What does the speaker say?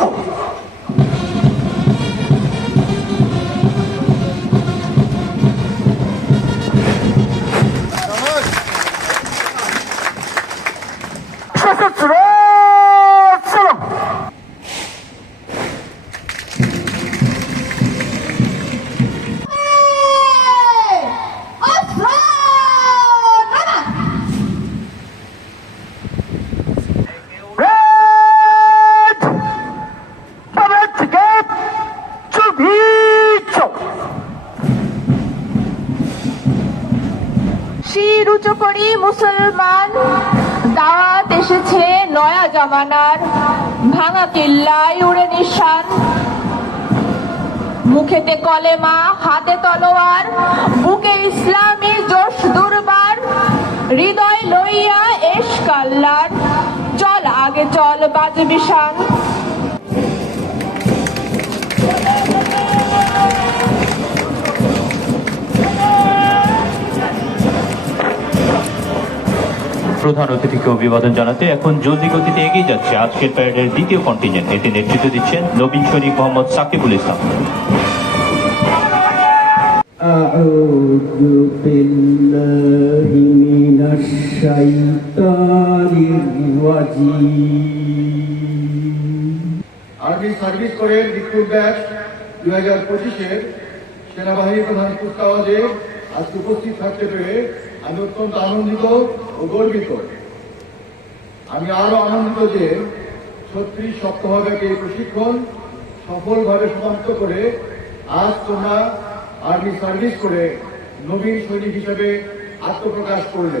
yourself. করি মুসলমান। দাওয়াত এসেছে নয়া জামানার। ভাঙা কিল্লায় উড়ে নিশান। মুখেতে কলেমা, হাতে তলোয়ার। বুকে ইসলামী জোশ দুর্বার। হৃদয় লইয়া এস কাল্লার। চল আগে চল বাজবি সাং প্রধান অতিথিকে অভিবাদন জানাতে এখন জলদি গতিতে এগিয়ে যাচ্ছে আজকের প্যারেডের দ্বিতীয় কন্টিজেন্ট এতে নেতৃত্ব দিচ্ছেন নবীন শরীফ মোহাম্মদ সাকিবুল ইসলাম أعوذ بالله من الشيطان الرجيم আর্মি সার্ভিস করে রিক্রুট ব্যাচ দুই হাজার পঁচিশে সেনাবাহিনী প্রধান কুচকাওয়াজে আজকে উপস্থিত থাকতে পেরে আমি অত্যন্ত আনন্দিত ও গর্বিত। আমি আরও আনন্দিত যে ছত্রিশ সপ্তাহব্যাপী এই প্রশিক্ষণ সফলভাবে সমাপ্ত করে আজ তোমরা আর্মি সার্ভিস করে নবীন সৈনিক হিসেবে আত্মপ্রকাশ করলে।